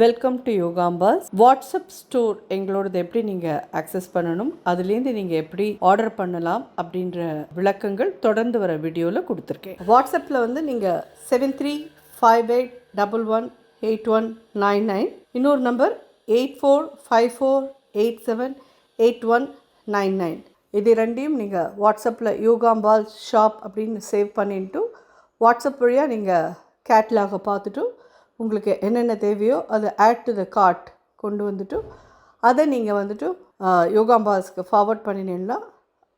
Welcome to Yogambas. WhatsApp store எங்களோடது எப்படி நீங்கள் அக்சஸ் பண்ணணும், அதுலேருந்து நீங்கள் எப்படி ஆர்டர் பண்ணலாம் அப்படின்ற விளக்கங்கள் தொடர்ந்து வர வீடியோவில் கொடுத்துருக்கேன். வாட்ஸ்அப்பில் வந்து நீங்கள் 7358118199, இன்னொரு நம்பர் 8454878199. இது ரெண்டையும் நீங்கள் வாட்ஸ்அப்பில் யோகாம்பால் ஷாப் அப்படின்னு சேவ் பண்ணிட்டு வாட்ஸ்அப் வழியாக நீங்கள் கேட்லாகை பார்த்துட்டு உங்களுக்கு என்னென்ன தேவையோ அதை ஆட் டு த கார்ட் கொண்டு வந்துட்டு அதை நீங்கள் வந்துட்டு யோகாம்பாஸ்க்கு ஃபார்வர்ட் பண்ணினீங்கன்னா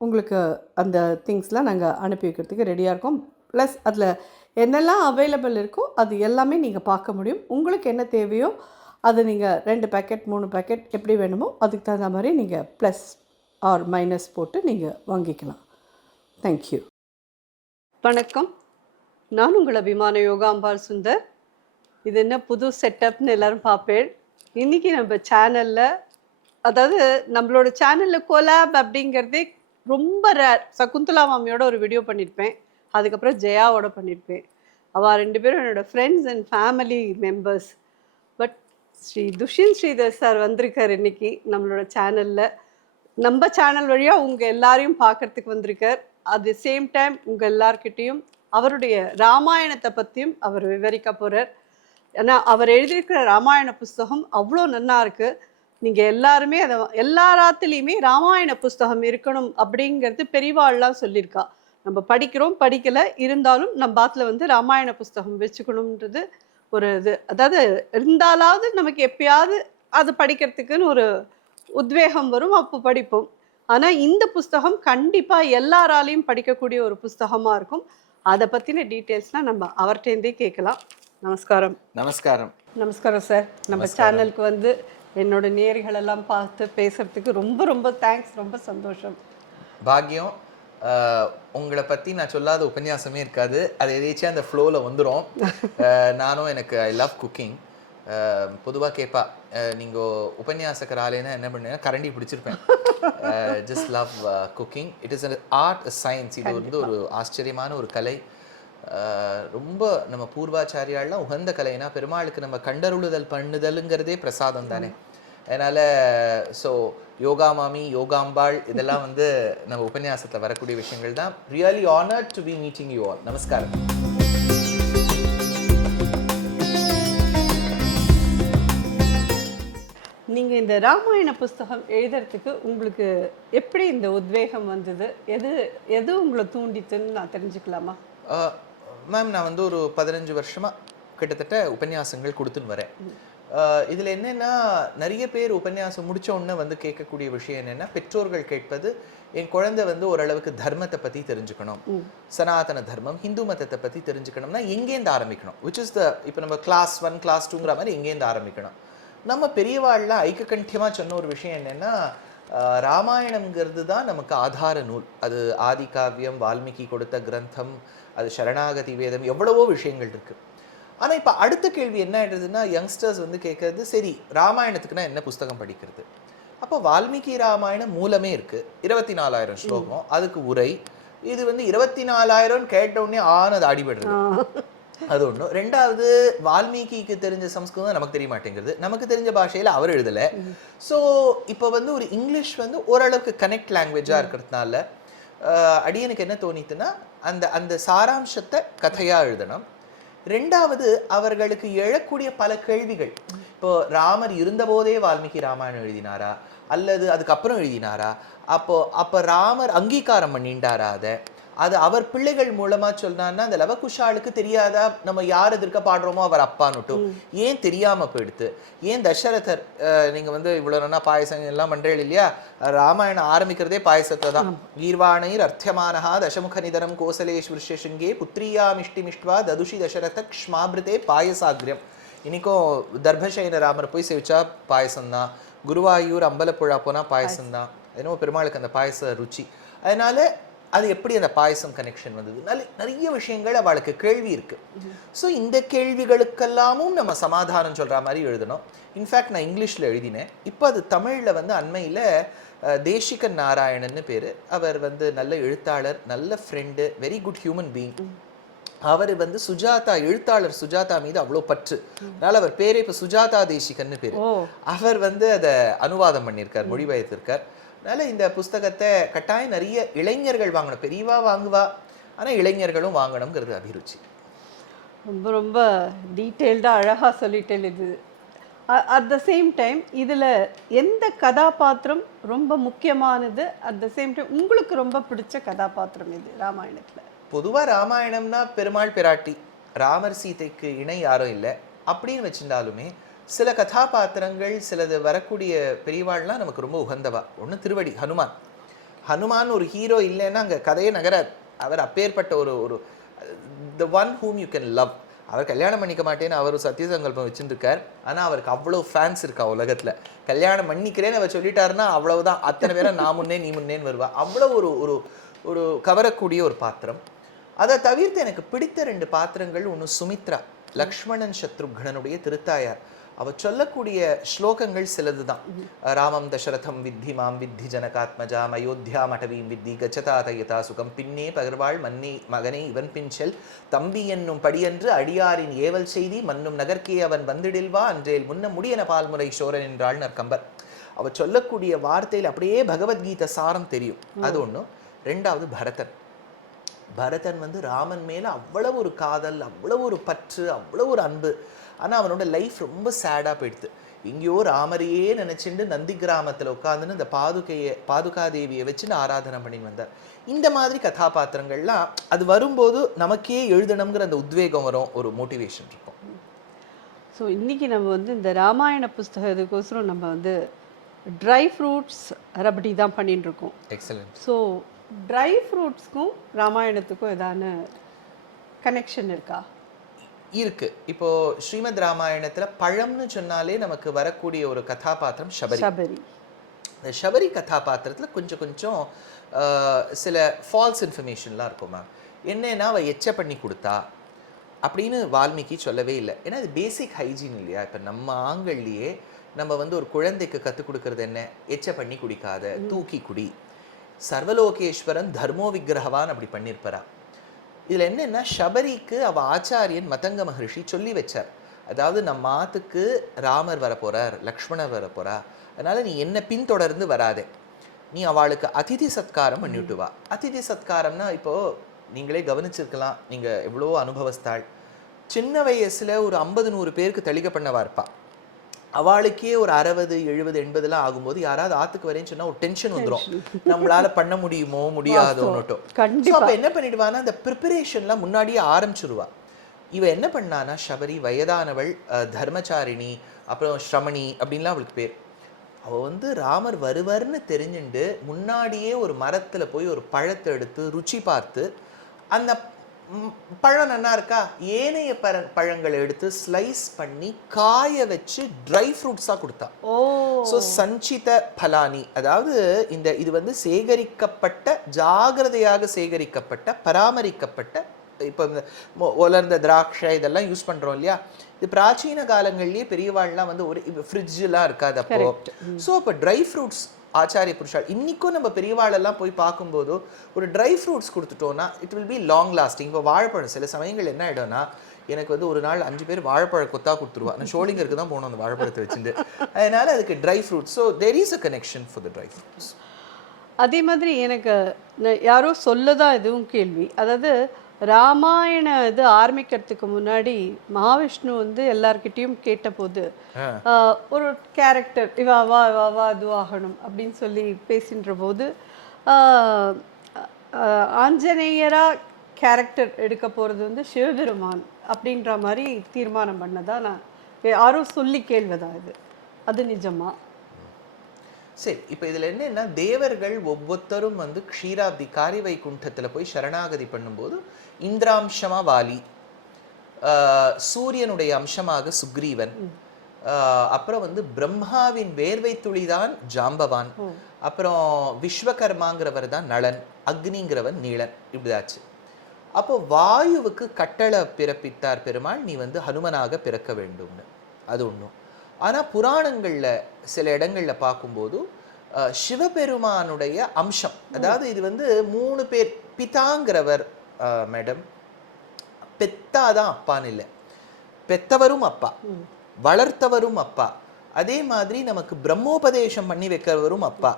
உங்களுக்கு அந்த திங்ஸ்லாம் நாங்கள் அனுப்பி வைக்கிறதுக்கு ரெடியாக இருக்கோம். ப்ளஸ் அதில் என்னெல்லாம் அவைலபிள் இருக்கோ அது எல்லாமே நீங்கள் பார்க்க முடியும். உங்களுக்கு என்ன தேவையோ அதை நீங்கள் 2 பேக்கெட் 3 பேக்கெட் எப்படி வேணுமோ அதுக்கு தகுந்த மாதிரி நீங்கள் ப்ளஸ் ஆர் மைனஸ் போட்டு நீங்கள் வாங்கிக்கலாம். தேங்க்யூ. வணக்கம், நான் உங்கள் அபிமான யோகாம்பால் சுந்தர். இது என்ன புது செட்டப்னு எல்லோரும் பார்ப்பேன். இன்றைக்கி நம்ம சேனலில், அதாவது நம்மளோட சேனலில் கொலாப் அப்படிங்கிறதே ரொம்ப ரேர். சகுந்தலா மாமியோட ஒரு வீடியோ பண்ணியிருப்பேன், அதுக்கப்புறம் ஜெயாவோட பண்ணியிருப்பேன். அவள் 2 பேரும் என்னோடய friends and family members. But Dushyant Sridhar sir வந்திருக்கார் இன்றைக்கி நம்மளோட சேனலில். நம்ம சேனல் வழியாக உங்கள் எல்லாரையும் பார்க்குறதுக்கு வந்திருக்கார். அட் தி சேம் டைம் உங்கள் எல்லார்கிட்டேயும் அவருடைய ராமாயணத்தை பற்றியும் அவர் விவரிக்க போகிறார். ஏன்னா அவர் எழுதியிருக்கிற ராமாயண புஸ்தகம் அவ்வளோ நல்லா இருக்குது. நீங்கள் எல்லாருமே அதை எல்லாராத்துலேயுமே ராமாயண புஸ்தகம் இருக்கணும் அப்படிங்கிறது பெரியவாள்லாம் சொல்லியிருக்கா. நம்ம படிக்கிறோம் படிக்கலை, இருந்தாலும் நம்ம பாத்தில் வந்து ராமாயண புஸ்தகம் வச்சுக்கணுன்றது ஒரு இது. அதாவது இருந்தாலாவது நமக்கு எப்பயாவது அது படிக்கிறதுக்குன்னு ஒரு உத்வேகம் வரும், அப்போ படிப்போம். ஆனால் இந்த புஸ்தகம் கண்டிப்பாக எல்லாராலையும் படிக்கக்கூடிய ஒரு புஸ்தகமாக இருக்கும். அதை பற்றின டீட்டெயில்ஸ்னால் நம்ம அவர்கிட்டேருந்தே கேட்கலாம். நமஸ்காரம். நமஸ்காரம். நமஸ்காரம் சார். நம்ம சேனலுக்கு வந்து என்னோட நேயர்களெல்லாம் பார்த்து பேசுகிறதுக்கு ரொம்ப ரொம்ப தேங்க்ஸ். ரொம்ப சந்தோஷம். பாக்கியம். உங்களை பற்றி நான் சொல்லாத உபன்யாசமே இருக்காது. அது எதாச்சும் அந்த ஃப்ளோவில் வந்துடும். நானும் எனக்கு ஐ லவ் குக்கிங். பொதுவாக கேட்பா, நீங்கள் உபன்யாசக்கர் ஆலேன்னா என்ன பண்ணுவேன்னா கரண்டி பிடிச்சிருப்பேன். Just love cooking. It is an art, science. இது வந்து ஒரு ஆச்சரியமான ஒரு கலை. ரொம்ப நம்ம பூர்வாச்சாரியாலாம் உகந்த கலைனா பெருமாளுக்கு நம்ம கண்டருளுதல் பண்ணுதலுங்கிறதே பிரசாதம் தானே. அதனால் ஸோ யோகா மாமி, யோகாம்பாள் இதெல்லாம் வந்து நம்ம உபன்யாசத்தில் வரக்கூடிய விஷயங்கள் தான். Really honoured to be meeting you all. நமஸ்காரம். நீங்கள் இந்த ராமாயண புஸ்தகம் எழுதுறதுக்கு உங்களுக்கு எப்படி இந்த உத்வேகம் வந்தது? எது உங்களை தூண்டித்துன்னு நான் தெரிஞ்சுக்கலாமா? மேம், நான் வந்து ஒரு 15 வருஷமாக கிட்டத்தட்ட உபன்யாசங்கள் கொடுத்துன்னு வரேன். இதில் என்னென்னா, நிறைய பேர் உபன்யாசம் முடித்த உடனே வந்து கேட்கக்கூடிய விஷயம் என்னென்னா, பெற்றோர்கள் கேட்பது, என் குழந்தை வந்து ஓரளவுக்கு தர்மத்தை பற்றி தெரிஞ்சுக்கணும், சனாதன தர்மம், ஹிந்து மதத்தை பற்றி தெரிஞ்சுக்கணும்னா எங்கேருந்து ஆரம்பிக்கணும்? விச் இஸ் த, இப்போ நம்ம கிளாஸ் 1 கிளாஸ் 2ங்கிற மாதிரி எங்கேருந்து ஆரம்பிக்கணும்? நம்ம பெரியவாள்லாம் ஐக்ககண்டியமாக சொன்ன ஒரு விஷயம் என்னென்னா, ராமாயணம்ங்கிறது தான் நமக்கு ஆதார நூல். அது ஆதி காவியம், வால்மீகி கொடுத்த கிரந்தம், அது சரணாகதி வேதம், எவ்வளவோ விஷயங்கள் இருக்குது. ஆனால் இப்போ அடுத்த கேள்வி என்ன ஆகிடுதுன்னா, யங்ஸ்டர்ஸ் வந்து கேட்கறது, சரி ராமாயணத்துக்குன்னா என்ன புஸ்தகம் படிக்கிறது? அப்போ வால்மீகி ராமாயணம் மூலமே இருக்குது, 24,000 ஸ்லோகம், அதுக்கு உரை. இது வந்து 24,000 கேட்டவுடனே ஆனது அடிபடுறது. அது ஒன்று. ரெண்டாவது, வால்மீகிக்கு தெரிஞ்ச சம்ஸ்கிருதம் நமக்கு தெரிய மாட்டேங்கிறது, நமக்கு தெரிஞ்ச பாஷையில் அவர் எழுதலை. ஸோ இப்போ வந்து ஒரு இங்கிலீஷ் வந்து ஓரளவுக்கு கனெக்ட் லாங்குவேஜாக இருக்கிறதுனால அடியனுக்கு என்ன தோணித்துன்னா, அந்த அந்த சாராம்சத்தை கதையாக எழுதணும். ரெண்டாவது, அவர்களுக்கு எழக்கூடிய பல கேள்விகள். இப்போ ராமர் இருந்தபோதே வால்மீகி ராமாயணம் எழுதினாரா, அல்லது அதுக்கப்புறம் எழுதினாரா? அப்போ ராமர் அங்கீகாரம் பண்ணிட்டாரா? அது அவர் பிள்ளைகள் மூலமாக சொன்னான்னா அந்த லவகுஷாளுக்கு தெரியாதா நம்ம யார் எதிர்க்க பாடுறோமோ அவர் அப்பான்னுட்டு? ஏன் தெரியாமல் போயிடுத்து? ஏன் தசரதர், நீங்கள் வந்து இவ்வளோ நல்லா பாயசம் எல்லாம் பண்ணுறேன் இல்லையா, ராமாயணம் ஆரம்பிக்கிறதே பாயசத்தை தான். கீர்வாணைர் அர்த்தியமானஹா தசமுக நிதனம் கோசலேஸ்வர்ஷிங்கே புத்திரியா மிஷ்டிமிஷ்டுவா ததுஷி தசரத க்ஷ்மாபிருதே பாயசாகிரியம். இன்றைக்கும் தர்பசயன ராமர் போய் சேவிச்சா பாயசம்தான், குருவாயூர் அம்பலப்புழா போனால் பாயசம்தான். என்னவோ பெருமாளுக்கு அந்த பாயச ருச்சி. அதனால அது எப்படி அந்த பாயசம் கனெக்ஷன் வந்தது? நிறைய விஷயங்கள் அவளுக்கு கேள்வி இருக்குது. ஸோ இந்த கேள்விகளுக்கெல்லாமும் நம்ம சமாதானம் சொல்கிற மாதிரி எழுதணும். இன்ஃபேக்ட் நான் இங்கிலீஷில் எழுதினேன். இப்போ அது தமிழில் வந்து அண்மையில் தேசிகன் நாராயணன்னு பேர். அவர் வந்து நல்ல எழுத்தாளர், நல்ல friend, very good human being. அவர் வந்து சுஜாதா, எழுத்தாளர் சுஜாதா மீது அவ்வளோ பற்று. அதனால அவர் பேரே இப்போ சுஜாதா தேசிகன்னு பேரு. அவர் வந்து அதை அனுவாதம் பண்ணியிருக்கார், மொழிபெயர்த்திருக்கார். அதனால இந்த புஸ்தகத்தை கட்டாயம் நிறைய இளைஞர்கள் வாங்கணும். பெரியவா வாங்குவா, ஆனா இளைஞர்களும் வாங்கணுங்கிறது அபிருச்சி. ரொம்ப ரொம்ப டீட்டெயில்டாக அழகாக சொல்லிட்டேன். இது அட் த சேம் டைம் இதில் எந்த கதாபாத்திரம் ரொம்ப முக்கியமானது, அட் த சேம் டைம் உங்களுக்கு ரொம்ப பிடிச்ச கதாபாத்திரம் இது ராமாயணத்தில்? பொதுவாக ராமாயணம்னா பெருமாள் பிராட்டி, ராமர் சீதைக்கு இணை யாரும் இல்லை அப்படின்னு வச்சிருந்தாலுமே சில கதாபாத்திரங்கள், சிலது வரக்கூடிய பெரியவாள்லாம் நமக்கு ரொம்ப உகந்தவா. ஒன்று திருவடி ஹனுமான். ஹனுமான் ஒரு ஹீரோ இல்லைன்னா அங்கே கதையே நகராது. அவர் அப்பேற்பட்ட ஒரு ஒரு the one whom you can love. அவர் கல்யாணம் பண்ணிக்க மாட்டேன்னு அவர் சத்தியசங்கல்பம் வச்சுருக்கார். ஆனால் அவருக்கு அவ்வளோ ஃபேன்ஸ் இருக்கா உலகத்தில். கல்யாணம் பண்ணிக்கிறேன்னு அவர் சொல்லிட்டாருன்னா அவ்வளவுதான், அத்தனை பேரை நான் முன்னே நீ முன்னேன்னு வருவா. அவ்வளோ ஒரு ஒரு ஒரு கவரக்கூடிய ஒரு பாத்திரம். அதை தவிர்த்து எனக்கு பிடித்த 2 பாத்திரங்கள், ஒன்று சுமித்ரா, லக்ஷ்மணன் சத்ருக்னனுடைய திருத்தாயார். அவர் சொல்லக்கூடிய ஸ்லோகங்கள் சிலது தான். ராமம் தசரதம் வித்தி மாம் வித்தி ஜனகாத்மஜாம் அயோத்தியா மடவீம் வித்தி கச்சதாதயதா சுகம் பின்னே பகர்வாள் மன்னே மகனே இவன் பின்செல் தம்பி என்னும் படியன்று அடியாரின் ஏவல் செய்தி மன்னும் நகர்க்கே அவன் வந்திடில்வா அன்றேல் முன்ன முடியன பால்முறை சோரன் என்றாள் நற்கம்பர். அவர் சொல்லக்கூடிய வார்த்தையில் அப்படியே பகவத்கீதை சாரம் தெரியும். அது ஒன்று. 2வது பரதன். பரதன் வந்து ராமன் மேலே அவ்வளவு ஒரு காதல், அவ்வளவு ஒரு பற்று, அவ்வளவு ஒரு அன்பு. ஆனால் அவனோட லைஃப் ரொம்ப சேடாக போயிடுது. எங்கேயோ ராமரையே நினச்சிட்டு நந்தி கிராமத்தில் உட்காந்துன்னு இந்த பாதுகாதேவியை வச்சுன்னு ஆராதனை பண்ணின்னு வந்தார். இந்த மாதிரி கதாபாத்திரங்கள்லாம் அது வரும்போது நமக்கே எழுதணுங்கிற அந்த உத்வேகம் வரும், ஒரு மோட்டிவேஷன் இருக்கும். ஸோ இன்றைக்கி நம்ம வந்து இந்த ராமாயண புஸ்தகத்துக்கோசரம் நம்ம வந்து ட்ரை ஃப்ரூட்ஸ் ரபடி தான் பண்ணிட்டு இருக்கோம். எக்ஸலண்ட். ஸோ ட்ரை ஃப்ரூட்ஸ்க்கும் ராமாயணத்துக்கும் ஏதான கனெக்ஷன் இருக்கா? இருக்கு. இப்போ ஸ்ரீமத் ராமாயணத்துல பழம்னு சொன்னாலே நமக்கு வரக்கூடிய ஒரு கதாபாத்திரம் சபரி. இந்த சபரி கதாபாத்திரத்துல கொஞ்சம் கொஞ்சம் சில ஃபால்ஸ் இன்ஃபர்மேஷன்லாம் இருக்கும் மேம். என்னன்னா அவ எச்ச பண்ணி கொடுத்தா அப்படின்னு வால்மீகி சொல்லவே இல்லை. ஏன்னா அது பேசிக் ஹைஜீன் இல்லையா? இப்போ நம்ம ஆண்கள்லேயே நம்ம வந்து ஒரு குழந்தைக்கு கற்றுக் கொடுக்கறது என்ன? எச்ச பண்ணி குடிக்காத, தூக்கி குடி. சர்வலோகேஸ்வரன் தர்மோ விக்கிரகவான் அப்படி பண்ணியிருப்பரா. இதில் என்னென்னா, சபரிக்கு அவள் ஆச்சாரியன் மதங்க மகர்ஷி சொல்லி வச்சார். அதாவது நம்ம ஆத்துக்கு ராமர் வரப்போகிறார், லக்ஷ்மணர் வரப்போறா, அதனால் நீ என்ன பின்தொடர்ந்து வராதே, நீ அவளுக்கு அதிதி சத்காரம் பண்ணிவிட்டு வா. அதிதி சத்காரம்னா இப்போது நீங்களே கவனிச்சிருக்கலாம், நீங்கள் எவ்வளோ அனுபவஸ்தாள். சின்ன வயசில் ஒரு 50-100 பேருக்கு தெளிக பண்ணவா இருப்பா. அவளுக்கே ஒரு 60, 70, 80 ஆகும்போது யாராவது ஆத்துக்கு வரேன்னு சொன்னா ஒரு டென்ஷன் வந்துடும், நம்மளால பண்ண முடியுமோ முடியாதோன்னுட்டோம். அப்ப என்ன பண்ணிடுவானா, அந்த ப்ரிப்பரேஷன்லாம் முன்னாடியே ஆரம்பிச்சிருவா. இவ என்ன பண்ணானா, சபரி வயதானவள், தர்மச்சாரிணி, அப்புறம் ஸ்ரமணி அப்படின்லாம் அவளுக்கு பேர். அவள் வந்து ராமர் வருவர்னு தெரிஞ்சுட்டு முன்னாடியே ஒரு மரத்துல போய் ஒரு பழத்தை எடுத்து ருச்சி பார்த்து, அந்த பழம் நல்லா இருக்கா, ஏனைய பழங்களை எடுத்து ஸ்லைஸ் பண்ணி காய வச்சு ட்ரை ஃப்ரூட்ஸாக கொடுத்தா. ஸோ சஞ்சித பலானி, அதாவது இது வந்து சேகரிக்கப்பட்ட, ஜாகிரதையாக சேகரிக்கப்பட்ட, பராமரிக்கப்பட்ட, இப்போ இந்த உலர்ந்த திராட்சை இதெல்லாம் யூஸ் பண்ணுறோம் இல்லையா, இது பிராச்சீன காலங்கள்லேயே பெரியவாள்லாம் வந்து ஒரு ஃப்ரிட்ஜெலாம் இருக்காது அப்போ. ஸோ அப்போ ட்ரை ஃப்ரூட்ஸ் ஆச்சாரிய புருஷா இன்றைக்கும் நம்ம பெரியவாளெல்லாம் போய் பார்க்கும்போது ஒரு ட்ரை ஃப்ரூட்ஸ் கொடுத்துட்டோன்னா it will be long lasting. இப்போ வாழைப்பழம் சில சமயங்கள் என்ன ஆகிடும்னா, எனக்கு வந்து ஒரு நாள் 5 பேர் வாழைப்பழ கொத்தா கொடுத்துருவா. நான் ஷோலிங்கருக்கு தான் போகணும் அந்த வாழைப்பழத்தை வச்சுட்டு. அதனால் அதுக்கு dry fruits. So there is a connection for the dry fruits. அதே மாதிரி எனக்கு யாரோ சொல்லதான் இதுவும் கேள்வி. அதாவது ராமாயண இது ஆரம்பிக்கிறதுக்கு முன்னாடி மகாவிஷ்ணு வந்து எல்லார்கிட்டையும் கேட்டபோது ஒரு கேரக்டர் இவா வா வா வா இது ஆகணும் அப்படின்னு சொல்லி பேசின்ற போது ஆஞ்சநேயரா கேரக்டர் எடுக்க போகிறது வந்து சிவபெருமான் அப்படின்ற மாதிரி தீர்மானம் பண்ணதா நான் யாரோ சொல்லி கேள்விதான். இது அது நிஜமா? சரி, இப்போ இதில் என்னென்னா, தேவர்கள் ஒவ்வொருத்தரும் வந்து க்ஷீராப்தி காரிவை குண்டத்தில் போய் சரணாகதி பண்ணும்போது இந்திராம்சமாக வாலி, சூரியனுடைய அம்சமாக சுக்ரீவன், அப்புறம் வந்து பிரம்மாவின் வேர்வை துளிதான் ஜாம்பவான், அப்புறம் விஸ்வகர்மாங்கிறவர் தான் நளன், அக்னிங்கிறவன் நீளன், இப்படிதாச்சு. அப்போ வாயுவுக்கு கட்டளை பிறப்பித்தார் பெருமாள், நீ வந்து ஹனுமனாக பிறக்க வேண்டும்னு. அது ஒன்றும். ஆனால் புராணங்களில் சில இடங்களில் பார்க்கும்போது சிவபெருமானுடைய அம்சம், அதாவது இது வந்து 3 பேர், பிதாங்கிறவர் மேடம், பெத்தாதான் அப்பான்னு இல்லை, பெத்தவரும் அப்பா, வளர்த்தவரும் அப்பா, அதே மாதிரி நமக்கு பிரம்மோபதேசம் பண்ணி வைக்கிறவரும் அப்பா,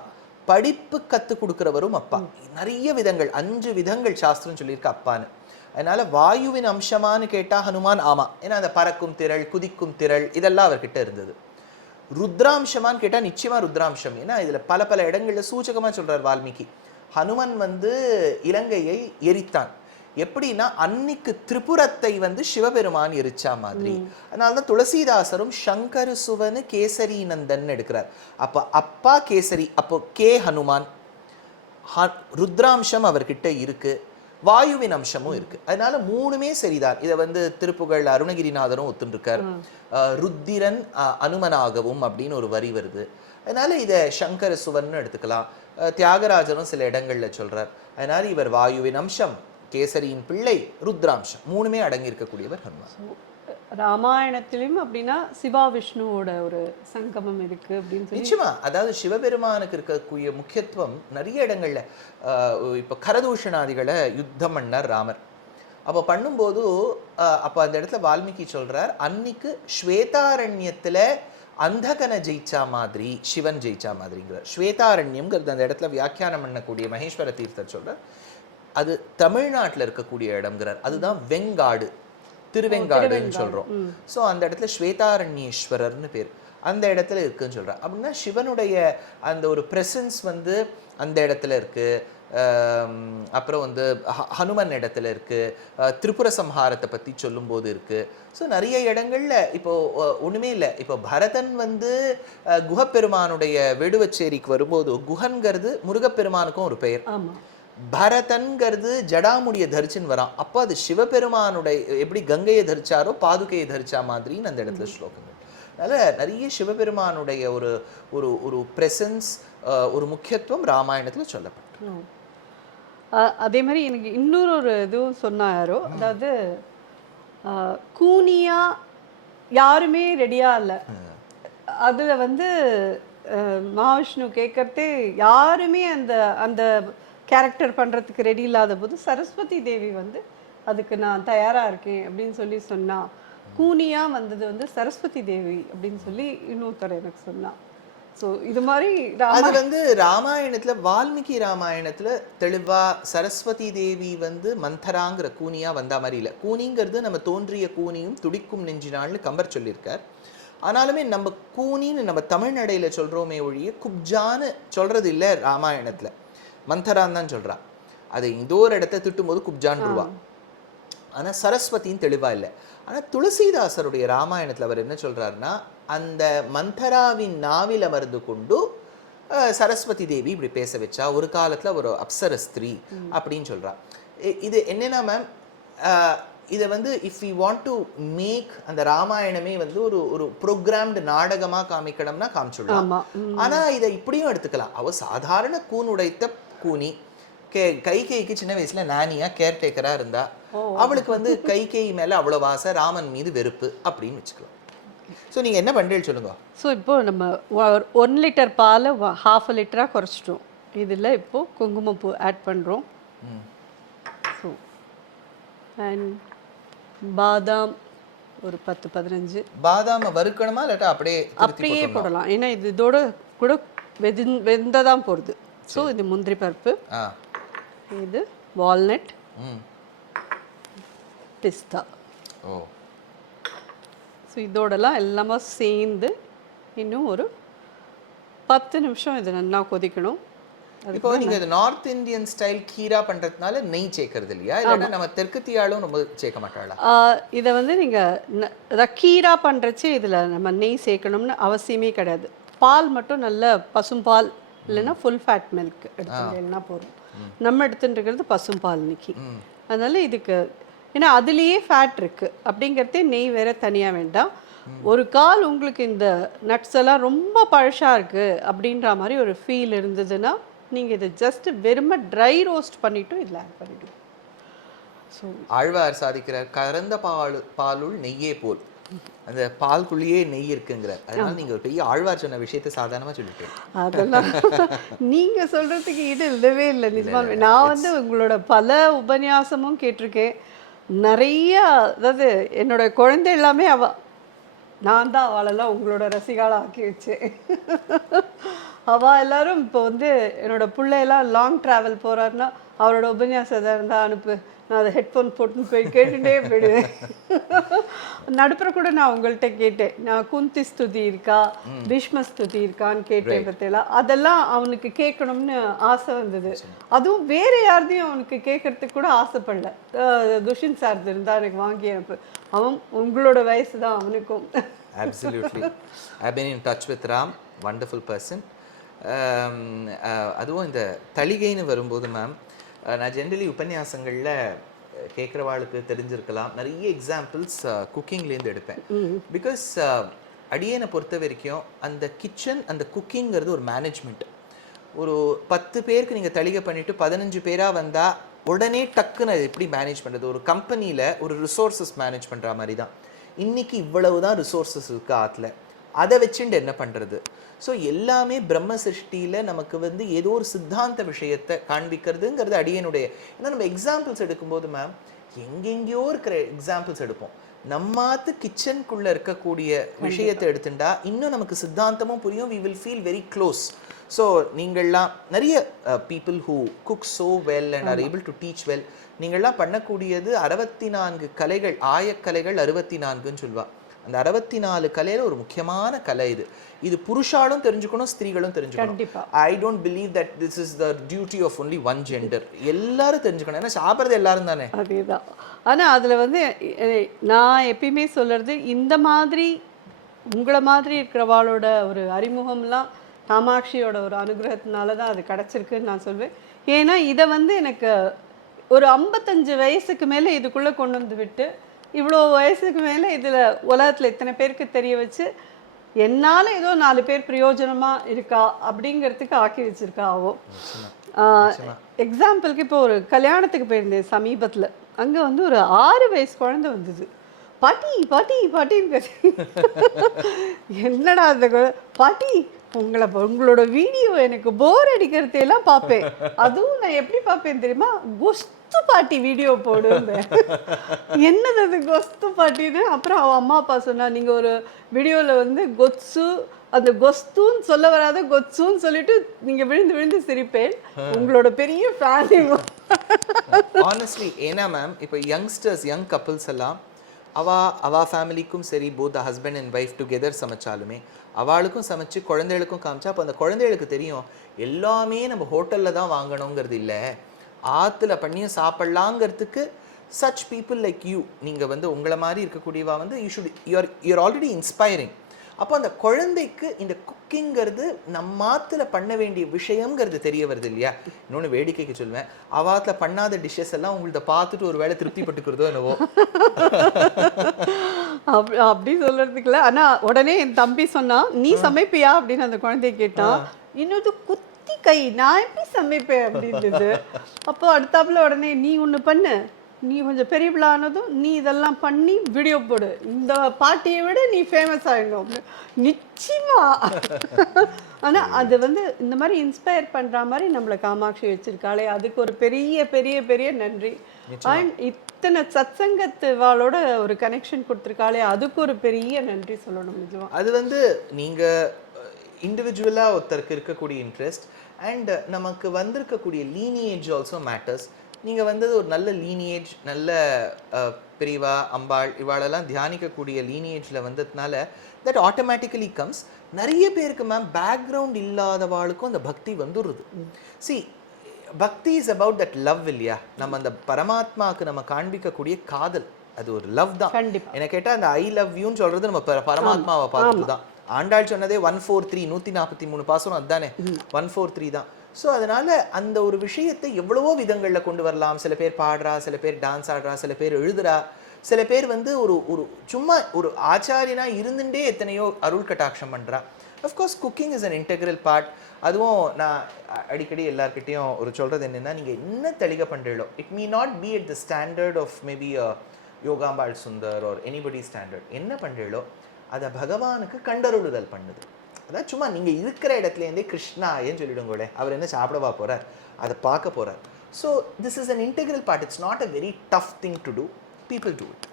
படிப்பு கற்றுக் கொடுக்கிறவரும் அப்பா. நிறைய விதங்கள், 5 விதங்கள் சாஸ்திரம் சொல்லியிருக்கு அப்பான்னு. அதனால வாயுவின் அம்சமானு கேட்டா ஹனுமான் ஆமா, ஏன்னா அந்த பறக்கும் திரள், குதிக்கும் திரள் இதெல்லாம் அவர்கிட்ட இருந்தது. ருத்ராம்சமான்னு கேட்டா நிச்சயமா ருத்ராம்சம். ஏன்னா இதுல பல பல இடங்கள்ல சூச்சகமா சொல்றார் வால்மீகி. ஹனுமன் இலங்கையை எரித்தான். எப்படின்னா அன்னைக்கு திரிபுரத்தை சிவபெருமான் எரிச்சா மாதிரி. அதனாலதான் துளசிதாசரும் சங்கரு சுவனு கேசரி நந்தன் எடுக்கிறார். அப்ப அப்பா கேசரி, அப்போ கே ஹனுமான், ருத்ராம்சம் அவர்கிட்ட இருக்கு, வாயுவின் அம்சமும் இருக்கு. அதனால 3மே சரிதான். இதை திருப்புகழ் அருணகிரிநாதரும் ஒத்துருக்கார். ருத்திரன் அனுமனாகவும் அப்படின்னு ஒரு வரி வருது. அதனால இதை சங்கர சுவன் எடுத்துக்கலாம். தியாகராஜரும் சில இடங்கள்ல சொல்றார். அதனால இவர் வாயுவின் அம்சம், கேசரியின் பிள்ளை, ருத்ராம்சம் 3மே அடங்கி இருக்கக்கூடியவர் ஹனுமான். ராமாயணத்திலும் அப்படின்னா சிவா விஷ்ணுவோட ஒரு சங்கமம் இருக்கு அப்படின்னு சொல்லி நிச்சயமா. அதாவது சிவபெருமானுக்கு இருக்கக்கூடிய முக்கியத்துவம் நிறைய இடங்கள்ல. இப்போ கரதூஷணாதிகளை யுத்தம் பண்ணார் ராமர். அப்போ பண்ணும்போது அப்போ அந்த இடத்துல வால்மீகி சொல்றார், அன்னைக்கு ஸ்வேதாரண்யத்துல அந்தகனை ஜெயிச்சா மாதிரி சிவன் ஜெயிச்சா மாதிரிங்கிறார். ஸ்வேதாரண்யம்ங்கிறது அந்த இடத்துல வியாக்கியானம் பண்ணக்கூடிய மகேஸ்வர தீர்த்தர் சொல்றார், அது தமிழ்நாட்டில் இருக்கக்கூடிய இடம்ங்கிறார். அதுதான் வெங்காடு, திருவெங்காடுன்னு சொல்றோம். ஸோ அந்த இடத்துல ஸ்வேதாரண்யேஸ்வரர்னு பேர் அந்த இடத்துல இருக்குன்னு சொல்றார். அப்படின்னா சிவனுடைய அந்த ஒரு பிரசன்ஸ் அந்த இடத்துல இருக்கு. அப்புறம் ஹனுமன் இடத்துல இருக்கு, திரிபுர சம்ஹாரத்தை பத்தி சொல்லும் போது இருக்கு. ஸோ நிறைய இடங்கள்ல இப்போ ஒண்ணுமே இல்லை. இப்போ பரதன் குஹப்பெருமானுடைய வேடுவச்சேரிக்கு வரும்போது குஹன்கிறது முருகப்பெருமானுக்கும் ஒரு பெயர். பரதன்கிறது ஜடாமுடியை தரிச்சுன்னு வரான். அப்போ அது சிவபெருமானுடைய எப்படி கங்கையை தரிச்சாரோ பாதுகையை தரிச்சா மாதிரின்னு அந்த இடத்துல ஸ்லோகங்கள். அதனால நிறைய சிவபெருமானுடைய ஒரு ஒரு ஒரு பிரசன்ஸ், ஒரு முக்கியத்துவம் ராமாயணத்துல சொல்லப்பட்டு. அதே மாதிரி எனக்கு இன்னொரு இதுவும் சொன்னாரோ, அதாவது கூனியா யாருமே ரெடியா இல்லை. அதுல மகாவிஷ்ணு கேட்கறதே யாருமே அந்த அந்த கேரக்டர் பண்ணுறதுக்கு ரெடி இல்லாத போது சரஸ்வதி தேவி அதுக்கு நான் தயாராக இருக்கேன் அப்படின்னு சொல்லி சொன்னா. கூனியாக வந்தது சரஸ்வதி தேவி அப்படின்னு சொல்லி இன்னொருத்தர் எனக்கு சொன்னான். ஸோ இது மாதிரி அது ராமாயணத்தில் வால்மீகி ராமாயணத்தில் தெளிவா சரஸ்வதி தேவி மந்தராங்கிற கூனியா வந்த மாதிரி இல்லை. கூனிங்கிறது நம்ம தோன்றிய கூனியும் துடிக்கும் நெஞ்சினால்னு கம்பர் சொல்லியிருக்கார். ஆனாலுமே நம்ம கூனின்னு நம்ம தமிழ்நடையில சொல்றோமே ஒழிய குப்ஜான்னு சொல்றது இல்லை ராமாயணத்துல. மந்தரான் தான் சொல்றா. அதை இதோ ஒரு இடத்த திட்டும் போது குப்ஜான்ருவா. ஆனா சரஸ்வதின்னு தெளிவா இல்லை. ஆனா துளசிதாசருடைய ராமாயணத்துல அவர் என்ன சொல்றாருன்னா, அந்த மந்தராவின் நாவில் அமர்ந்து கொண்டு சரஸ்வதி தேவி இப்படி பேச வச்சா, ஒரு காலத்துல ஒரு அப்சர ஸ்திரீ அப்படின்னு சொல்றா. இது என்னன்னா மேம், இதை if we want to make அந்த ராமாயணமே ஒரு ஒரு ப்ரோக்ராம்டு நாடகமா காமிக்கணும்னா காமிச்சுடலாம். ஆனா இதை இப்படியும் எடுத்துக்கலாம். அவ சாதாரண கூன் உடைத்த கூனி, கைகேயிக்கு சின்ன வயசுல நானியா கேர்டேக்கரா இருந்தா, அவளுக்கு கைகேயி மேல அவ்வளவு ஆசை, ராமன் மீது வெறுப்பு அப்படின்னு வச்சுக்கலாம். ஸோ நீங்க என்ன பண்றீங்க சொல்லுங்க. ஸோ இப்போ நம்ம 1 லிட்டர் பாலை 1/2 லிட்டரா குறைச்சிட்டோம். இதுல இப்போ குங்குமப்பூ ஆட் பண்றோம். ஸோ அண்ட் பாதாம் ஒரு 10-15. பாதாம் வறுக்கணுமா இல்லாட்டா அப்படியே போடலாம், ஏன்னா இது இதோட கூட வெந்ததான் போடுது. ஸோ இது முந்திரி பருப்பு, இது வால்நட், பிஸ்தா. ஸோ இதோடலாம் எல்லாமே சேர்ந்து இன்னும் ஒரு 10 நிமிஷம் இது நல்லா கொதிக்கணும். இப்போ நீங்க நார்த் இந்தியன் ஸ்டைல் கீரா பண்றதுனால நெய் சேர்க்கறது இல்லையா, இல்லைன்னா நம்ம தெற்குத்தியாலும் ரொம்ப சேர்க்க மாட்டாளா? இதை நீங்கள் கீரா பண்ணுறச்சு இதில் நம்ம நெய் சேர்க்கணும்னு அவசியமே கிடையாது. பால் மட்டும் நல்ல பசும்பால் இல்லைன்னா ஃபுல் ஃபேட் மில்க் எடுத்துட்டேன்னா போதும். நம்ம எடுத்துட்டுருக்கிறது பசும்பால் இன்னைக்கு. அதனால இதுக்கு ஏன்னா அதுலேயே ஃபேட் இருக்குது அப்படிங்கிறதே நெய் வேற தனியாக வேண்டாம். ஒரு கால் உங்களுக்கு இந்த நட்ஸ் எல்லாம் ரொம்ப பழசாக இருக்குது அப்படின்ற மாதிரி ஒரு ஃபீல் இருந்ததுன்னா நீங்கள் இதை ஜஸ்ட் வெறுமை ட்ரை ரோஸ்ட் பண்ணிவிட்டு இதில் ஆட் பண்ணிவிடுவோம். ஸோ ஆழ்வார் சாதிக்கிறார், கறந்த பாலுள் நெய்யே போல், அந்த பால்குள்ளேயே நெய் இருக்குங்கிறார். அதனால நீங்கள் ஒரு பெரிய ஆழ்வார் சொன்ன விஷயத்தை சாதாரணமாக சொல்லிட்டு அதெல்லாம் நீங்கள் சொல்கிறதுக்கு இது இல்லவே இல்லை நிஜமாவே. நான் உங்களோட பல உபன்யாசமும் கேட்டிருக்கேன். நிறைய, அதாவது என்னோட குழந்தை எல்லாமே நான் தான் அவளெல்லாம் உங்களோட ரசிகாலாக ஆக்கி வச்சேன். அவள் எல்லாரும் இப்போ வந்து என்னோடய பிள்ளையெல்லாம் லாங் ட்ராவல் போகிறாருன்னா அவரோட உபன்யாசம் எதாவது இருந்தால் அனுப்பு, நான் அதை ஹெட்ஃபோன் போட்டுன்னு போய் கேட்டுகிட்டே போயிடுவேன். நடுப்புற கூட நான் உங்கள்கிட்ட கேட்டேன், நான் குந்தி ஸ்துதி இருக்கா பீஷ்ம ஸ்துதி இருக்கான்னு கேட்டேன் பற்றியெல்லாம். அதெல்லாம் அவனுக்கு கேட்கணும்னு ஆசை வந்தது. அதுவும் வேறு யார்தையும் அவனுக்கு கேட்கறதுக்கு கூட ஆசைப்படல. துஷின் சார் இருந்தால் எனக்கு வாங்கி அனுப்பு. அவன் உங்களோட வயசு தான் அவனுக்கும். Absolutely. I've been in touch with Ram, wonderful person. அதுவும் இந்த தளிகைன்னு வரும்போது மேம், நான் ஜென்ரலி உபன்யாசங்களில் கேட்குறவாளுக்கு தெரிஞ்சிருக்கலாம், நிறைய எக்ஸாம்பிள்ஸ் குக்கிங்லேருந்து எடுப்பேன். பிகாஸ் அடியனை பொறுத்த வரைக்கும் அந்த கிச்சன், அந்த குக்கிங்கிறது ஒரு மேனேஜ்மெண்ட். ஒரு 10 பேருக்கு நீங்கள் தளிகை பண்ணிவிட்டு 15 பேராக வந்தால் உடனே டக்குன்னு அது எப்படி மேனேஜ் பண்ணுறது? ஒரு கம்பெனியில் ஒரு ரிசோர்ஸஸ் மேனேஜ் பண்ணுற மாதிரி தான். இன்றைக்கி இவ்வளவு தான் ரிசோர்ஸஸ் இருக்குது ஆற்றுல, அதை வச்சுட்டு என்ன பண்ணுறது? ஸோ எல்லாமே பிரம்ம சிருஷ்டியில் நமக்கு வந்து ஏதோ ஒரு சித்தாந்த விஷயத்தை காண்பிக்கிறதுங்கிறது அடியனுடைய. ஏன்னா நம்ம எக்ஸாம்பிள்ஸ் எடுக்கும்போது மேம் எங்கெங்கேயோ இருக்கிற எக்ஸாம்பிள்ஸ் எடுப்போம். நம்மாத்து கிச்சனுக்குள்ளே இருக்கக்கூடிய விஷயத்தை எடுத்துட்டா இன்னும் நமக்கு சித்தாந்தமும் புரியும். We will feel very close. So நீங்கள்லாம் நிறைய people who cook so well and are able to teach well. நீங்கள்லாம் பண்ணக்கூடியது 64 கலைகள், ஆயக்கலைகள் 64ன்னு சொல்லுவா. அந்த 64 கலையில் ஒரு முக்கியமான கலை இது. இது புருஷாலும் தெரிஞ்சுக்கணும், ஸ்திரீகளும் தெரிஞ்சுக்கணும். I don't believe that this is the duty of only one gender. எல்லாரும் தெரிஞ்சுக்கணும். ஏன்னா சாப்பிட்றது எல்லாரும் தானே. அதேதான். ஆனால் அதில் வந்து நான் எப்பயுமே சொல்கிறது, இந்த மாதிரி உங்களை மாதிரி இருக்கிறவாளோட ஒரு அறிமுகம்லாம் காமாட்சியோட ஒரு அனுகிரகத்தினால தான் அது கிடச்சிருக்குன்னு நான் சொல்வேன். ஏன்னா இதை வந்து எனக்கு ஒரு 55 வயசுக்கு மேலே இதுக்குள்ளே கொண்டு வந்து விட்டு, இவ்வளோ வயசுக்கு மேலே இதில் உலகத்தில் இத்தனை பேருக்கு தெரிய வச்சு, என்னால் ஏதோ 4 பேர் பிரயோஜனமாக இருக்கா அப்படிங்கிறதுக்கு ஆக்கி வச்சுருக்கா ஆவோ. எக்ஸாம்பிளுக்கு இப்போ ஒரு கல்யாணத்துக்கு போயிருந்தேன் சமீபத்தில். அங்கே வந்து ஒரு 6 வயசு குழந்தை வந்தது. பாட்டி பாட்டி பாட்டின்னு என்னடா அந்த பாட்டி, உங்களோட வீடியோ எனக்கு போர் அடிக்கிறதையெல்லாம் பார்ப்பேன். அதுவும் நான் எப்படி பார்ப்பேன் தெரியுமா? கொஸ்து பாட்டி வீடியோ போடுவேன். என்னது அது கொஸ்து பாட்டின்னு? அப்புறம் அவன் அம்மா அப்பா சொன்னா, நீங்கள் ஒரு வீடியோவில் வந்து கொத்சு, அந்த கொஸ்துன்னு சொல்ல வராத கொத்சுன்னு சொல்லிட்டு நீங்கள் விழுந்து விழுந்து சிரிப்பேன். உங்களோட பெரிய ஃபேன். ஆனஸ்ட்லி ஏன்னா மேம் இப்போ யங்ஸ்டர்ஸ், யங் கப்புள்ஸ் எல்லாம் அவா ஃபேமிலிக்கும் சரி, both husband and wife together சமைச்சாலுமே அவளுக்கும் சமைச்சு குழந்தைகளுக்கும் காமிச்சா அப்போ அந்த குழந்தைகளுக்கு தெரியும் எல்லாமே நம்ம ஹோட்டலில் தான் வாங்கணுங்கிறது இல்லை, ஆற்றுல பண்ணியும் சாப்பிட்லாங்கிறதுக்கு such people like you, நீங்கள் வந்து உங்களை மாதிரி இருக்கக்கூடியவா வந்து you're already inspiring. அப்போ அந்த குழந்தைக்கு இந்த குக்கிங்கிறது நம்மாத்துல பண்ண வேண்டிய விஷயங்கிறது தெரிய வருது இல்லையா? இன்னொன்று வேடிக்கைக்கு சொல்லுவேன், அவாத்துல பண்ணாத டிஷ்ஷஸ் எல்லாம் உங்கள்ட்ட பார்த்துட்டு ஒரு வேளை திருப்திப்பட்டுக்கிறதோ என்னவோ. அப்படி சொல்றதுக்குல. ஆனா உடனே என் தம்பி சொன்னா, நீ சமைப்பியா அப்படின்னு அந்த குழந்தைய கேட்டான். இன்னொரு குத்தி கை, நான் எப்படி சமைப்பேன் அப்படின்றது. அப்போ அடுத்தாப்புல உடனே நீ ஒன்று பண்ணு, நீ கொஞ்சம் பெரிய பிள்ளானதும் நீ இதெல்லாம் பண்ணி வீடியோ போடு, இந்த பாட்டியை விட நீ ஃபேமஸ் ஆகிடும் நிச்சயமா. ஆனால் அது வந்து இந்த மாதிரி இன்ஸ்பயர் பண்ணுற மாதிரி நம்மளை காமாட்சி வச்சிருக்காளே, அதுக்கு ஒரு பெரிய பெரிய பெரிய நன்றி. அண்ட் இத்தனை சத்சங்கத்துவாளோட ஒரு கனெக்ஷன் கொடுத்துருக்காளே, அதுக்கு ஒரு பெரிய நன்றி சொல்லணும் நிஜமா. அது வந்து நீங்கள் இண்டிவிஜுவலாக ஒருத்தருக்கு இருக்கக்கூடிய இன்ட்ரெஸ்ட் அண்ட் நமக்கு வந்திருக்கக்கூடிய லீனியேஜ் ஆல்சோ மேட்டர்ஸ். நீங்கள் வந்தது ஒரு நல்ல லீனியேஜ், நல்ல பிரிவா அம்பாள் இவாளெல்லாம் தியானிக்கக்கூடிய லீனியேஜில் வந்ததுனால தட் ஆட்டோமேட்டிக்கலி கம்ஸ். நிறைய பேருக்கு மேம் பேக்ரவுண்ட் இல்லாதவாளுக்கும் அந்த பக்தி வந்துடுறது. சி, பக்தி இஸ் அபவுட் தட் லவ் இல்லையா? நம்ம அந்த பரமாத்மாவுக்கு நம்ம காண்பிக்கக்கூடிய காதல், அது ஒரு லவ் தான். என்ன கேட்டால் அந்த ஐ லவ் யூன்னு சொல்கிறது நம்ம பரமாத்மாவை பார்த்துட்டு தான். ஆண்டாள் சொன்னதே 143 143 பாசனம் அதுதானே, 143 தான். ஸோ அதனால் அந்த ஒரு விஷயத்தை எவ்வளவோ விதங்களில் கொண்டு வரலாம். சில பேர் பாடுறா, சில பேர் டான்ஸ் ஆடுறா, சில பேர் எழுதுறா, சில பேர் வந்து ஒரு சும்மா ஒரு ஆச்சாரியனா இருந்துட்டே எத்தனையோ அருள் கட்டாட்சம் பண்ணுறா. Of course cooking is an integral part. அதுவும் நான் அடிக்கடி எல்லார்கிட்டையும் ஒரு சொல்கிறது என்னென்னா, நீங்கள் என்ன தெளிக பண்ணுறீங்களோ it may not be at the standard of maybe Yogambal Sundar or anybody standard. என்ன பண்ணுறீங்களோ அதை பகவானுக்கு கண்டருளுதல் பண்ணுது. அதான் சும்மா நீங்கள் இருக்கிற இடத்துலேருந்தே கிருஷ்ணா ஏன்னு சொல்லிடுங்களே, அவர் என்ன சாப்பிடவா போகிறார், அதை பார்க்க போகிறார். So this is an integral part. It's not a very tough thing to do. people do it.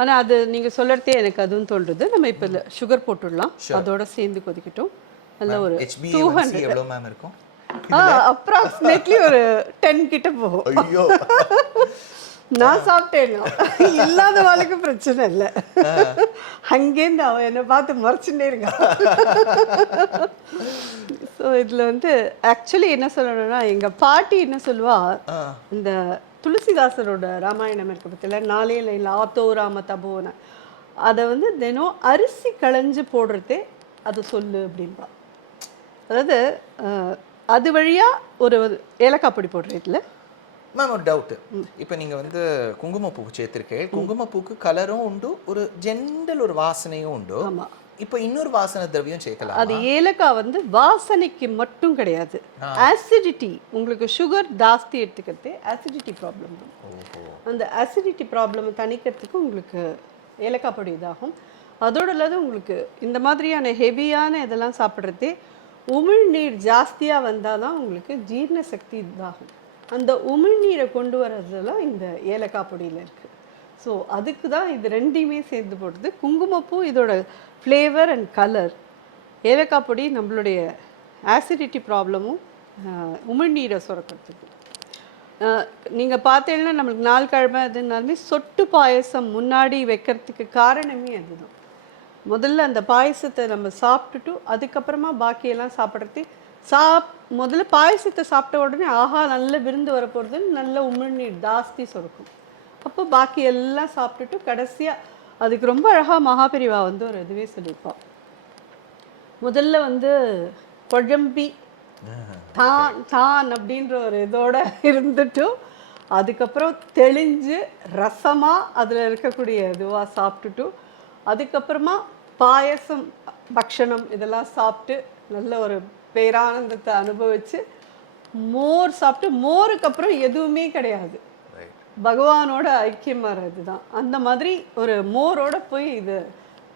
ஆனால் அது நீங்கள் சொல்கிறதே எனக்கு அதுவும் தோன்றுது. நம்ம இப்போ இல்லை சுகர் போட்டுடலாம், அதோட சேர்ந்து கொதிக்கட்டும். நல்ல ஒரு HbA1c எவ்வளோ மேம் இருக்கும்? அப்ராக்சிமேட்லி ஒரு 10 கிட்ட போகும். ஐயோ, நான் சாப்பிட்டேன்னா இல்லாத வாழ்க்கை பிரச்சனை இல்லை. அங்கேருந்து அவன் என்னை பார்த்து முறைச்சுட்டே இருக்கான். ஸோ இதில் வந்து ஆக்சுவலி என்ன சொல்லணும்னா, எங்கள் பாட்டி என்ன சொல்லுவா, இந்த துளசிதாசரோட ராமாயணம் இருக்க பற்றில நாளே இல்லை ஆத்தோ ராம தபோன, அதை வந்து தினம் அரிசி களைஞ்சு போடுறதே அது சொல்லு அப்படின்பா. அதாவது அது வழியாக ஒரு ஏலக்காய் பொடி போடுறதுல மேம் ஒரு டவுட்டு. இப்போ நீங்கள் வந்து குங்குமப்பூ சேர்த்துருக்கேன். குங்குமப்பூக்கு கலரும் உண்டு, ஒரு ஜென்ரல் ஒரு வாசனையும் உண்டு. ஆமாம். இப்போ இன்னொரு வாசனை திரவியம் சேர்க்கலாம். அது ஏலக்காய் வந்து வாசனைக்கு மட்டும் கிடையாது, ஆசிடிட்டி. உங்களுக்கு சுகர் ஜாஸ்தி எடுத்துக்கிறது ஆசிடிட்டி ப்ராப்ளம் தான். அந்த ஆசிடிட்டி ப்ராப்ளம் தணிக்கிறதுக்கு உங்களுக்கு ஏலக்காய் பொடி இதாகும். அதோடு இல்லாத உங்களுக்கு இந்த மாதிரியான ஹெவியான இதெல்லாம் சாப்பிட்றதே உமிழ்நீர் ஜாஸ்தியாக வந்தால் தான் உங்களுக்கு ஜீரண சக்தி இதாகும். அந்த உமிழ்நீரை கொண்டு வர்றதுலாம் இந்த ஏலக்காய் பொடியில் இருக்குது. ஸோ அதுக்கு தான் இது ரெண்டையுமே சேர்ந்து போடுறது. குங்குமப்பூ இதோட ஃப்ளேவர் அண்ட் கலர், ஏலக்காய் பொடி நம்மளுடைய ஆசிடிட்டி ப்ராப்ளமும் உமிழ்நீரை சுரக்கிறதுக்கு. நீங்கள் பார்த்தீங்கன்னா நம்மளுக்கு நாள் கிழமை அதுனாலுமே சொட்டு பாயசம் முன்னாடி வைக்கிறதுக்கு காரணமே அதுதான். முதல்ல அந்த பாயசத்தை நம்ம சாப்பிட்டுட்டு அதுக்கப்புறமா பாக்கியெல்லாம் சாப்பிட்றது. முதல்ல பாயசத்தை சாப்பிட்ட உடனே ஆஹா நல்ல விருந்து வரப்போகிறதுன்னு நல்ல உமிழ்நீர் ஜாஸ்தி சுரக்கும். அப்போ பாக்கி எல்லாம் சாப்பிட்டுட்டு கடைசியாக அதுக்கு ரொம்ப அழகாக மகாபெரிவா வந்து ஒரு இதுவே சொல்லியிருப்பாள். முதல்ல வந்து குழம்பி தான் அப்படின்ற ஒரு இதோட இருந்துட்டு அதுக்கப்புறம் தெளிஞ்சு ரசமாக அதில் இருக்கக்கூடிய இதுவாக சாப்பிட்டுட்டு அதுக்கப்புறமா பாயசம் பக்ஷணம் இதெல்லாம் சாப்பிட்டு நல்ல ஒரு பேரானந்தத்தை அனுபவித்து மோர் சாப்பிட்டு, மோருக்கு அப்புறம் எதுவுமே கிடையாது, பகவானோட ஐக்கியமாகிறது தான். அந்த மாதிரி ஒரு மோரோட போய் இது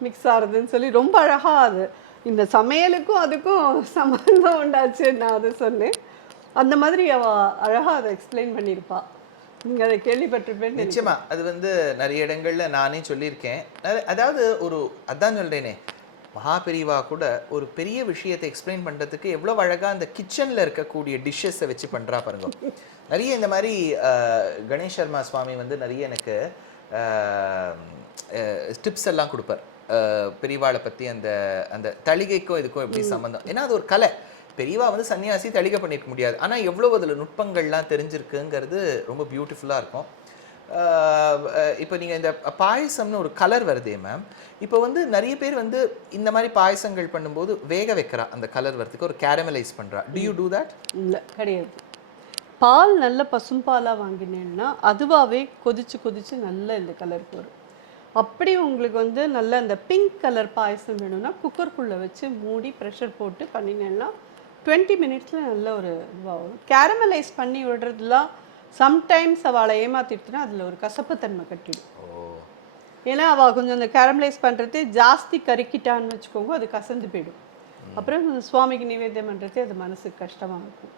மிக்ஸ் ஆகுதுன்னு சொல்லி ரொம்ப அழகாக அது இந்த சமையலுக்கும் அதுக்கும் சம்பந்தம் உண்டாச்சு. நான் அதை சொன்னேன். அந்த மாதிரி அவள் அழகாக அதை எக்ஸ்பிளைன் பண்ணியிருப்பா. நீங்கள் அதை கேள்விப்பட்டிருப்பேன். நிச்சயமா அது வந்து நிறைய இடங்கள்ல நானே சொல்லியிருக்கேன். அதாவது ஒரு அதான் சொல்றேனே, மகாபெரிவா கூட ஒரு பெரிய விஷயத்தை எக்ஸ்பிளைன் பண்ணுறதுக்கு எவ்வளோ அழகாக அந்த கிச்சனில் இருக்கக்கூடிய டிஷ்ஷஸை வச்சு பண்ணுறா பாருங்க. நிறைய இந்த மாதிரி கணேஷ் சர்மா சுவாமி வந்து நிறைய எனக்கு டிப்ஸ் எல்லாம் கொடுப்பார் பெரியவாளை பற்றி. அந்த அந்த தளிகைக்கும் இதுக்கும் எப்படி சம்மந்தம், ஏன்னா அது ஒரு கலை. பெரியவா வந்து சன்னியாசி தளிகை பண்ணியிருக்க முடியாது, ஆனால் எவ்வளோ அதில் நுட்பங்கள்லாம் தெரிஞ்சிருக்குங்கிறது ரொம்ப பியூட்டிஃபுல்லாக இருக்கும். இப்போ நீங்கள் இந்த பாயசம்னு ஒரு கலர் வருதே மேம், இப்போ வந்து நிறைய பேர் வந்து இந்த மாதிரி பாயசங்கள் பண்ணும்போது வேக வைக்கிறா அந்த கலர் வரதுக்கு, ஒரு கேரமலைஸ் பண்ணுறா. To you do that? இல்லை, கிடையாது. பால் நல்ல பசும்பாலாக வாங்கினேன்னா அதுவாகவே கொதிச்சு நல்ல இந்த கலருக்கு வரும். அப்படி உங்களுக்கு வந்து நல்ல இந்த பிங்க் கலர் பாயசம் வேணும்னா குக்கருக்குள்ளே வச்சு மூடி ப்ரெஷர் போட்டு பண்ணினேன்னா 20 மினிட்ஸில் நல்ல ஒரு இதுவாக வரும். கேரமலைஸ் பண்ணி விடுறதுலாம் சம்டைம்ஸ் அவளை ஏமாத்திட்டுனா அதில் ஒரு கசப்புத்தன்மை கட்டிடும். ஏன்னா அவள் கொஞ்சம் அந்த கேரமலைஸ் பண்ணுறது ஜாஸ்தி கறிக்கிட்டான்னு வச்சுக்கோங்க, அது கசந்து போயிடும். அப்புறம் சுவாமிக்கு நிவேத்தியம் பண்ணுறது அது மனசுக்கு கஷ்டமாக இருக்கும்.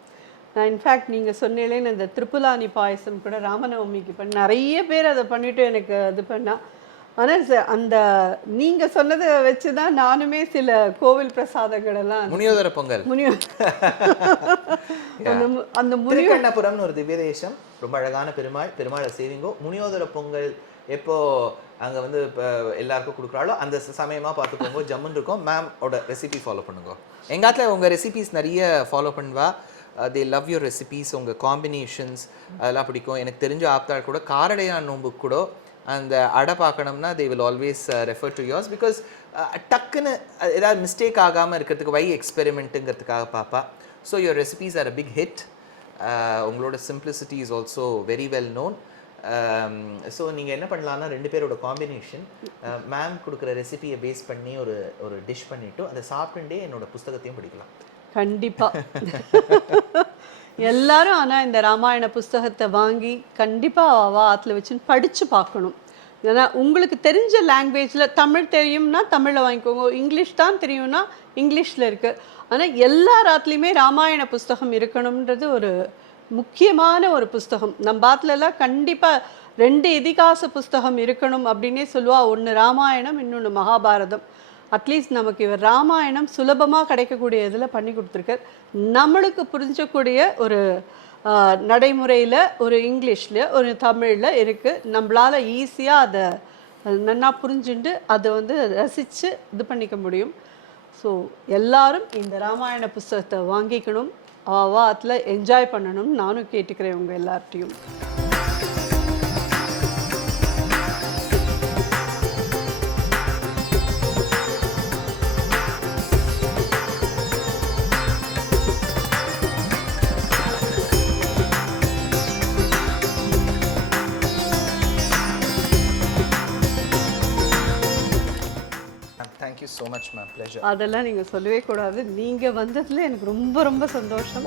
நான் இன்ஃபேக்ட் நீங்கள் சொன்னீங்களேன்னு இந்த திரிபுலானி பாயசம் கூட ராமநவமிக்கு பண்ண நிறைய பேர் அதை பண்ணிவிட்டு எனக்கு இது பண்ணால். ஆனால் அந்த நீங்கள் சொன்னதை வச்சு தான் நானுமே சில கோவில் பிரசாதங்களெல்லாம் முனியோதர பொங்கல் அந்த முனிகண்ணபுரம்னு ஒரு திவ்ய தேசம், ரொம்ப அழகான பெருமாளை சேவிங்கோ. முனியோதர பொங்கல் எப்போ அங்கே வந்து இப்போ எல்லாருக்கும் கொடுக்குறாளோ அந்த சமயமாக பார்த்துக்கோங்க, ஜம்முன்னு இருக்கும். மேமோட ரெசிபி ஃபாலோ பண்ணுங்க. எங்காத்தில் உங்கள் ரெசிபிஸ் நிறைய ஃபாலோ பண்ணுவா. தே லவ் யுவர் ரெசிபிஸ், உங்கள் காம்பினேஷன்ஸ் அதெல்லாம் பிடிக்கும். எனக்கு தெரிஞ்ச ஆப்தாள் கூட காரடையான் நோம்புக்கு கூட அந்த அடை பார்க்கணும்னா they will always refer to yours. Because டக்குன்னு ஏதாவது மிஸ்டேக் ஆகாமல் இருக்கிறதுக்கு வை எக்ஸ்பெரிமெண்ட்டுங்கிறதுக்காக பார்ப்பா. So your recipes are a big hit. உங்களோட simplicity is also very well known. So நீங்கள் என்ன பண்ணலான்னா 2 பேரோட காம்பினேஷன், மேம் கொடுக்குற ரெசிபியை பேஸ் பண்ணி ஒரு டிஷ் பண்ணிவிட்டு அதை சாப்பிட்டுட்டே என்னோட புஸ்தகத்தையும் படிக்கலாம். கண்டிப்பாக எல்லாரும். ஆனால் இந்த ராமாயண புஸ்தகத்தை வாங்கி கண்டிப்பாக ஆற்றுல வச்சுன்னு படித்து பார்க்கணும். ஏன்னா உங்களுக்கு தெரிஞ்ச லாங்குவேஜில் தமிழ் தெரியும்னா தமிழில் வாங்கிக்கோங்க, இங்கிலீஷ் தான் தெரியும்னா இங்கிலீஷில் இருக்குது. ஆனால் எல்லா ராத்துலேயுமே ராமாயண புஸ்தகம் இருக்கணுன்றது ஒரு முக்கியமான ஒரு புஸ்தகம். நம்ம பாத்துலலாம் கண்டிப்பாக 2 இதிகாச புஸ்தகம் இருக்கணும் அப்படின்னே சொல்லுவா. ஒன்று ராமாயணம், இன்னொன்று மகாபாரதம். அட்லீஸ்ட் நமக்கு இவர் ராமாயணம் சுலபமாக கிடைக்கக்கூடிய இதில் பண்ணி கொடுத்துருக்கார். நம்மளுக்கு புரிஞ்சக்கூடிய ஒரு நடைமுறையில், ஒரு இங்கிலீஷில், ஒரு தமிழில் இருக்குது. நம்மளால் ஈஸியாக அதை நன்னா புரிஞ்சுட்டு அதை வந்து ரசித்து இது பண்ணிக்க முடியும். ஸோ எல்லாரும் இந்த ராமாயண புஸ்தகத்தை வாங்கிக்கணும், அதில் என்ஜாய் பண்ணணும்னு நானும் கேட்டுக்கிறேன் உங்கள் எல்லார்ட்டையும். Thank you so much ma'am, pleasure. அதெல்லாம் நீங்கள் சொல்லவே கூடாது. நீங்கள் வந்ததில் எனக்கு ரொம்ப ரொம்ப சந்தோஷம்.